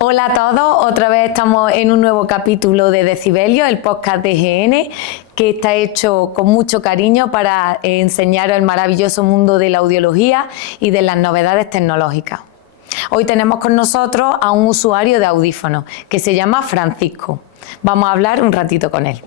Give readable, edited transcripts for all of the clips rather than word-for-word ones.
Hola a todos, otra vez estamos en un nuevo capítulo de Decibelio, el podcast de GN, que está hecho con mucho cariño para enseñaros el maravilloso mundo de la audiología y de las novedades tecnológicas. Hoy tenemos con nosotros a un usuario de audífonos que se llama Francisco. Vamos a hablar un ratito con él.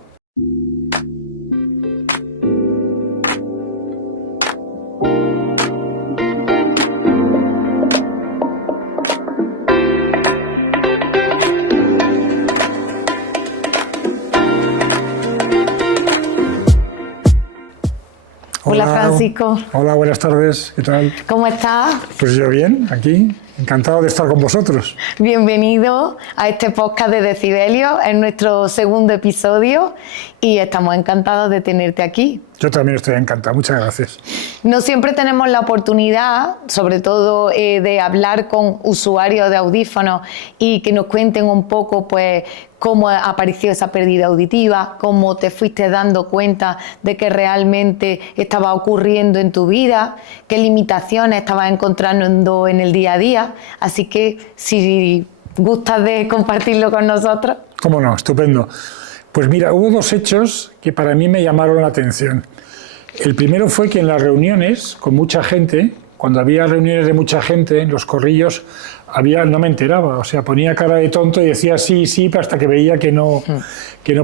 Hola Francisco. Hola, buenas tardes, ¿qué tal? ¿Cómo estás? Pues yo bien, aquí, encantado de estar con vosotros. Bienvenido a este podcast de Decibelio, es nuestro segundo episodio y estamos encantados de tenerte aquí. Yo también estoy encantado, muchas gracias. No siempre tenemos la oportunidad, sobre todo de hablar con usuarios de audífonos y que nos cuenten un poco pues cómo apareció esa pérdida auditiva, cómo te fuiste dando cuenta de que realmente estaba ocurriendo en tu vida, qué limitaciones estabas encontrando en el día a día. Así que si gustas de compartirlo con nosotros. Cómo no, estupendo. Pues mira, hubo dos hechos que para mí me llamaron la atención. El primero fue que en las reuniones con mucha gente, cuando había reuniones de mucha gente, en los corrillos, no me enteraba, o sea, ponía cara de tonto y decía sí, sí, hasta que veía que no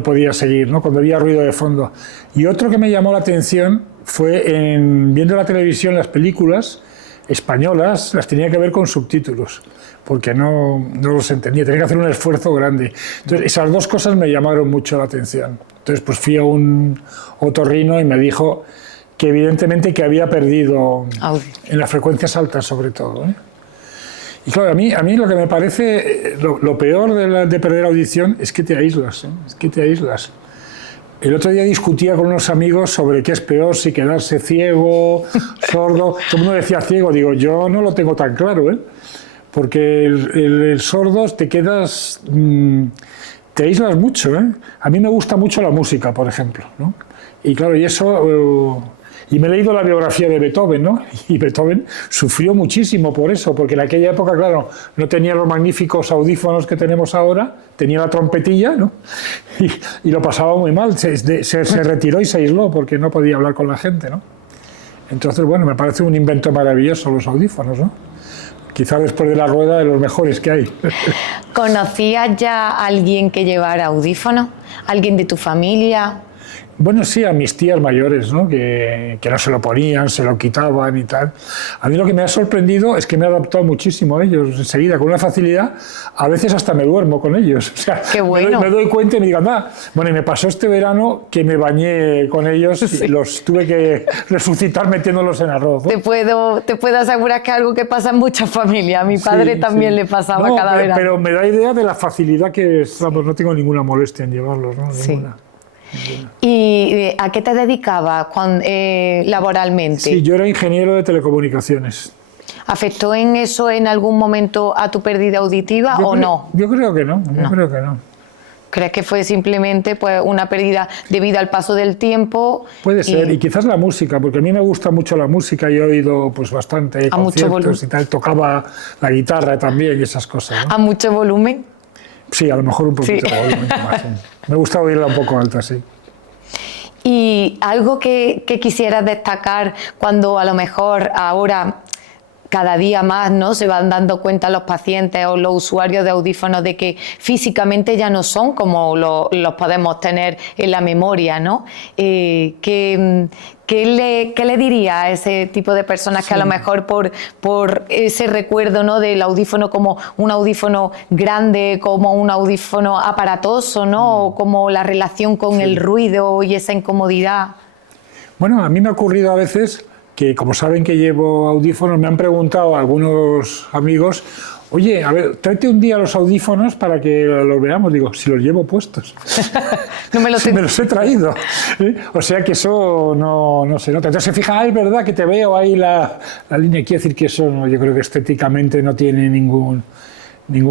podía seguir, ¿no? Cuando había ruido de fondo. Y otro que me llamó la atención fue viendo la televisión, las películas españolas, las tenía que ver con subtítulos, porque no los entendía, tenía que hacer un esfuerzo grande. Entonces, esas dos cosas me llamaron mucho la atención. Entonces, pues fui a un otorrino y me dijo que evidentemente que había perdido en las frecuencias altas sobre todo, ¿eh? Y claro, a mí lo que me parece lo peor de perder audición es que te aíslas, ¿eh? Es que te aíslas. El otro día discutía con unos amigos sobre qué es peor, si quedarse ciego, sordo. Todo el mundo decía ciego, digo, yo no lo tengo tan claro, ¿eh? Porque el sordo te quedas, te aíslas mucho, ¿eh? A mí me gusta mucho la música, por ejemplo, ¿no? Y claro, y eso... Y me he leído la biografía de Beethoven, ¿no? Y Beethoven sufrió muchísimo por eso, porque en aquella época, claro, no tenía los magníficos audífonos que tenemos ahora, tenía la trompetilla, ¿no? Y lo pasaba muy mal, se retiró y se aisló porque no podía hablar con la gente, ¿no? Entonces, bueno, me parece un invento maravilloso los audífonos, ¿no? Quizá después de la rueda de los mejores que hay. ¿Conocías ya a alguien que llevara audífonos? ¿Alguien de tu familia? Bueno, sí, a mis tías mayores, ¿no? Que no se lo ponían, se lo quitaban y tal. A mí lo que me ha sorprendido es que me he adaptado muchísimo a ellos enseguida, con una facilidad. A veces hasta me duermo con ellos. O sea, qué bueno. me doy cuenta y me digo, anda. Bueno, y me pasó este verano que me bañé con ellos y los tuve que resucitar metiéndolos en arroz, ¿no? Te puedo asegurar que es algo que pasa en muchas familias. A mi padre también le pasaba cada verano. Pero me da idea de la facilidad que es, vamos, no tengo ninguna molestia en llevarlos, ¿no? Sí. Ninguna. ¿Y a qué te dedicabas laboralmente? Sí, yo era ingeniero de telecomunicaciones. ¿Afectó en eso en algún momento a tu pérdida auditiva o no? Yo creo que no, creo que no. ¿Crees que fue simplemente pues, una pérdida debido al paso del tiempo? Puede ser, y quizás la música, porque a mí me gusta mucho la música, yo he oído pues, bastante conciertos y tal, tocaba la guitarra también y esas cosas, ¿no? ¿A mucho volumen? Sí, a lo mejor un poquito más. Sí. Me gusta oírla un poco alta, sí. ¿Y algo que quisieras destacar cuando a lo mejor ahora cada día más, ¿no?, se van dando cuenta los pacientes o los usuarios de audífonos de que físicamente ya no son como los podemos tener en la memoria, ¿no? ¿Qué le diría a ese tipo de personas que a lo mejor por ese recuerdo, ¿no?, del audífono como un audífono grande, como un audífono aparatoso, ¿no?, o como la relación con el ruido y esa incomodidad? Bueno, a mí me ha ocurrido a veces que, como saben que llevo audífonos, me han preguntado algunos amigos, oye, a ver, tráete un día los audífonos para que los veamos. Digo, si los llevo puestos. No me los he traído. O sea que eso no se nota. Entonces se fija, es verdad que te veo ahí la línea. Quiere decir que eso yo creo que estéticamente no tiene ningún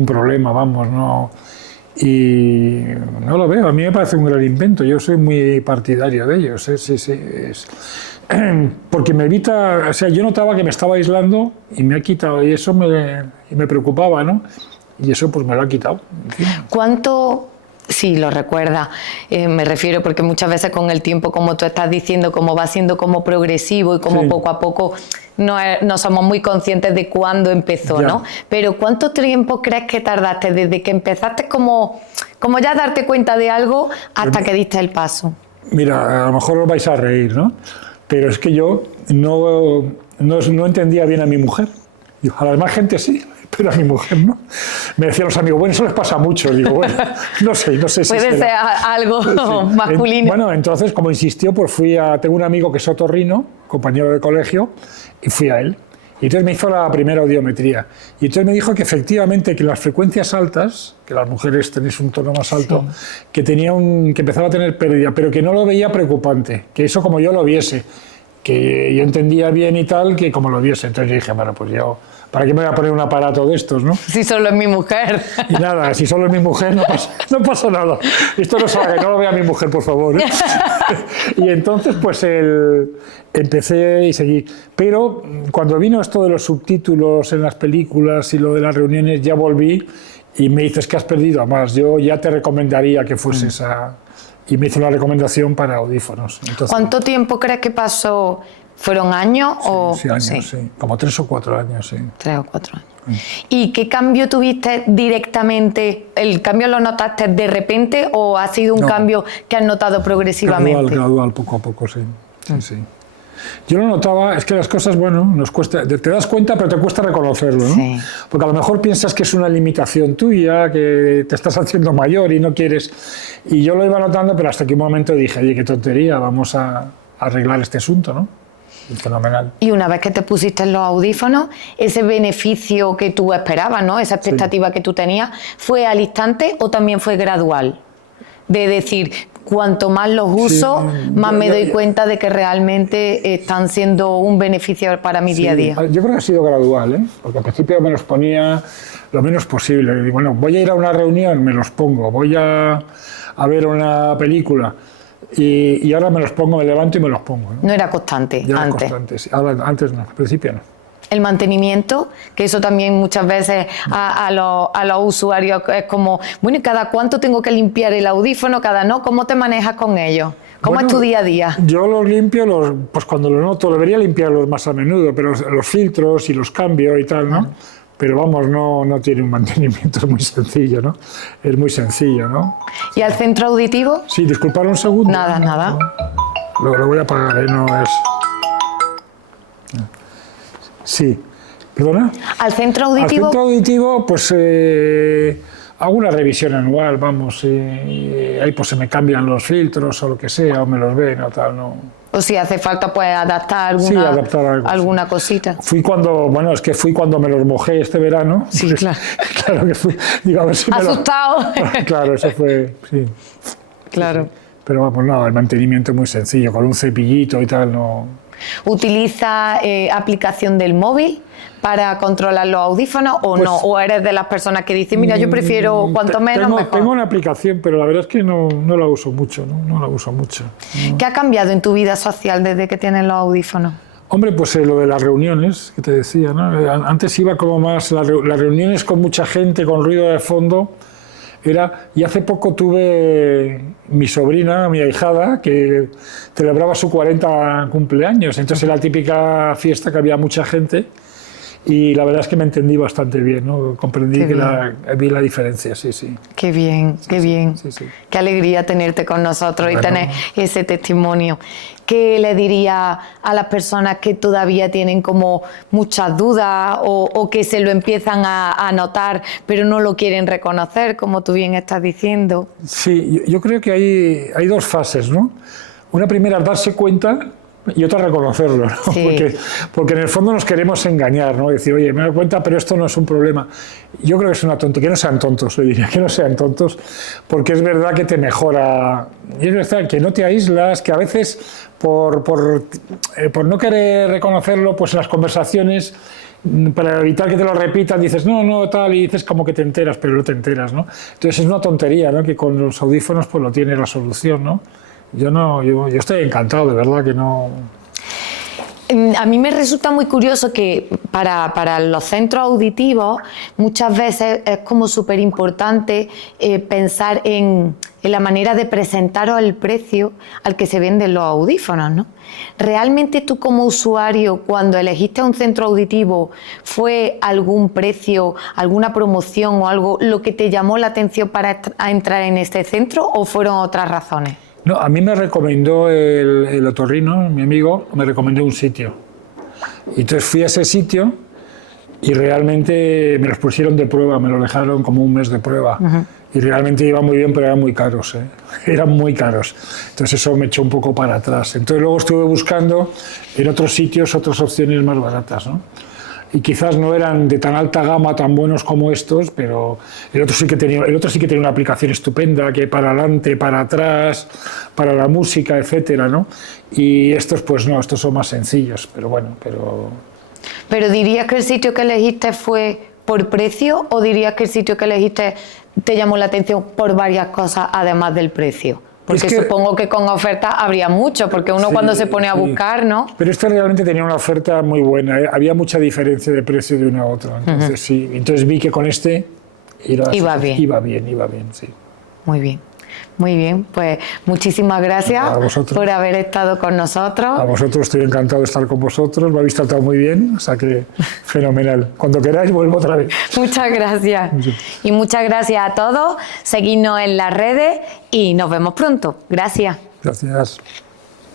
problema, vamos, no. Y no lo veo, a mí me parece un gran invento, yo soy muy partidario de ellos, porque me evita, o sea, yo notaba que me estaba aislando y me ha quitado, y eso me preocupaba, ¿no? y eso pues me lo ha quitado. ¿Cuánto? Sí, lo recuerda. Me refiero porque muchas veces con el tiempo, como tú estás diciendo, como va siendo como progresivo y como poco a poco no somos muy conscientes de cuándo empezó, ¿no? Pero ¿cuánto tiempo crees que tardaste desde que empezaste como ya a darte cuenta de algo hasta que diste el paso? Mira, a lo mejor os vais a reír, ¿no? Pero es que yo no entendía bien a mi mujer. A la demás gente sí, pero a mi mujer no. Me decían los amigos, bueno, eso les pasa mucho. Digo, bueno, no sé si puede ser algo masculino. Bueno, entonces, como insistió, pues tengo un amigo que es otorrino, compañero de colegio, y fui a él. Y entonces me hizo la primera audiometría. Y entonces me dijo que efectivamente que las frecuencias altas, que las mujeres tenéis un tono más alto, que empezaba a tener pérdida, pero que no lo veía preocupante, que eso como yo lo viese, que yo entendía bien y tal, que como lo viese. Entonces yo dije, bueno, pues yo, ¿para qué me voy a poner un aparato de estos, no? Si solo es mi mujer. Y nada, si solo es mi mujer, no pasa nada. Esto no salga, que no lo vea mi mujer, por favor, ¿eh? Y entonces, pues empecé y seguí. Pero cuando vino esto de los subtítulos en las películas y lo de las reuniones, ya volví y me dices que has perdido a más. Yo ya te recomendaría que fueses a... Y me hizo la recomendación para audífonos. Entonces, ¿cuánto tiempo crees que pasó? ¿Fueron años? Sí, años, sí. Como 3 o 4 años, sí. 3 o 4 años. ¿Y qué cambio tuviste directamente? ¿El cambio lo notaste de repente o ha sido un cambio que has notado progresivamente? Gradual, poco a poco, sí. Sí. Yo lo notaba, es que las cosas, bueno, nos cuesta, te das cuenta, pero te cuesta reconocerlo, ¿no? Sí. Porque a lo mejor piensas que es una limitación tuya, que te estás haciendo mayor y no quieres. Y yo lo iba notando, pero hasta que un momento dije, oye, qué tontería, vamos a arreglar este asunto, ¿no? Fenomenal. Y una vez que te pusiste en los audífonos, ese beneficio que tú esperabas, ¿no? Esa expectativa que tú tenías, ¿fue al instante o también fue gradual? De decir, cuanto más los uso, más me doy cuenta de que realmente están siendo un beneficio para mi día a día. Yo creo que ha sido gradual, ¿eh? Porque al principio me los ponía lo menos posible. Y bueno, voy a ir a una reunión, me los pongo. Voy a ver una película. Y ahora me los pongo, me levanto y me los pongo, ¿no? No era constante ya antes. Era constante, sí. Ahora, antes no, al principio no. El mantenimiento, que eso también muchas veces a los usuarios es como, bueno, ¿cada cuánto tengo que limpiar el audífono? ¿Cada no? ¿Cómo te manejas con ellos? ¿Cómo es tu día a día? Yo los limpio, pues cuando los noto, debería limpiarlos más a menudo, pero los filtros y los cambio y tal, ¿no? Pero vamos, no tiene un mantenimiento, es muy sencillo, ¿no? Es muy sencillo, ¿no? ¿Y al centro auditivo? Sí, disculpad un segundo. Nada. Lo voy a apagar, ¿eh? No es... Sí, ¿perdona? ¿Al centro auditivo? Al centro auditivo, pues hago una revisión anual, vamos, ahí pues se me cambian los filtros o lo que sea, o me los ven o tal, ¿no? O si hace falta, pues adaptar alguna cosita. Fui cuando me los mojé este verano. Sí, pues, claro. Claro que fui. Digo, a ver si asustado. Claro, eso fue, sí. Claro. Sí. Pero vamos, no, el mantenimiento es muy sencillo, con un cepillito y tal, no... ¿Utiliza aplicación del móvil para controlar los audífonos o no? ¿O eres de las personas que dicen, mira, yo prefiero cuanto menos mejor? Tengo una aplicación, pero la verdad es que no la uso mucho, no la uso mucho. ¿Qué ha cambiado en tu vida social desde que tienes los audífonos? Hombre, pues lo de las reuniones, que te decía, ¿no? Antes iba como más, las reuniones con mucha gente, con ruido de fondo, y hace poco tuve mi sobrina, mi ahijada, que celebraba su 40 cumpleaños, entonces era la típica fiesta que había mucha gente y la verdad es que me entendí bastante bien, ¿no? Comprendí vi la diferencia, sí. Qué bien, qué bien. Sí. Qué alegría tenerte con nosotros y tener ese testimonio. ¿Qué le diría a las personas que todavía tienen como muchas dudas o que se lo empiezan a notar pero no lo quieren reconocer, como tú bien estás diciendo? Sí, yo creo que hay dos fases, ¿no? Una primera es darse cuenta y otra reconocerlo, ¿no? Sí. Porque en el fondo nos queremos engañar, ¿no? Decir, oye, me doy cuenta, pero esto no es un problema. Yo creo que es una tontería, que no sean tontos, le diría, que no sean tontos, porque es verdad que te mejora, y es verdad que no te aíslas, que a veces por no querer reconocerlo, pues en las conversaciones, para evitar que te lo repitan, dices, no, tal, y dices como que te enteras, pero no te enteras, ¿no? Entonces es una tontería, ¿no? Que con los audífonos pues lo tienes la solución, ¿no? Yo estoy encantado, de verdad que no... A mí me resulta muy curioso que para los centros auditivos muchas veces es como súper importante pensar en la manera de presentaros el precio al que se venden los audífonos, ¿no? ¿Realmente tú como usuario, cuando elegiste un centro auditivo, fue algún precio, alguna promoción o algo lo que te llamó la atención para entrar en este centro o fueron otras razones? No, a mí me recomendó el otorrino, mi amigo, me recomendó un sitio. Y entonces fui a ese sitio y realmente me los pusieron de prueba, me los dejaron como un mes de prueba. Y realmente iba muy bien, pero eran muy caros, eran muy caros. Entonces eso me echó un poco para atrás. Entonces luego estuve buscando en otros sitios otras opciones más baratas, ¿no? Y quizás no eran de tan alta gama, tan buenos como estos, pero el otro sí que tenía una aplicación estupenda, que para adelante, para atrás, para la música, etcétera, ¿no? Y estos pues no, estos son más sencillos, pero bueno, ¿Pero dirías que el sitio que elegiste fue por precio o dirías que el sitio que elegiste te llamó la atención por varias cosas además del precio? Porque supongo que con oferta habría mucho, porque uno cuando se pone a buscar, ¿no? Pero este realmente tenía una oferta muy buena, había mucha diferencia de precio de uno a otro. Entonces sí, entonces vi que con este iba bien, sí. Muy bien. Muy bien, pues muchísimas gracias por haber estado con nosotros. A vosotros, estoy encantado de estar con vosotros, me habéis tratado muy bien, o sea que fenomenal. Cuando queráis vuelvo otra vez. Muchas gracias. Y muchas gracias a todos, seguidnos en las redes y nos vemos pronto. Gracias. Gracias.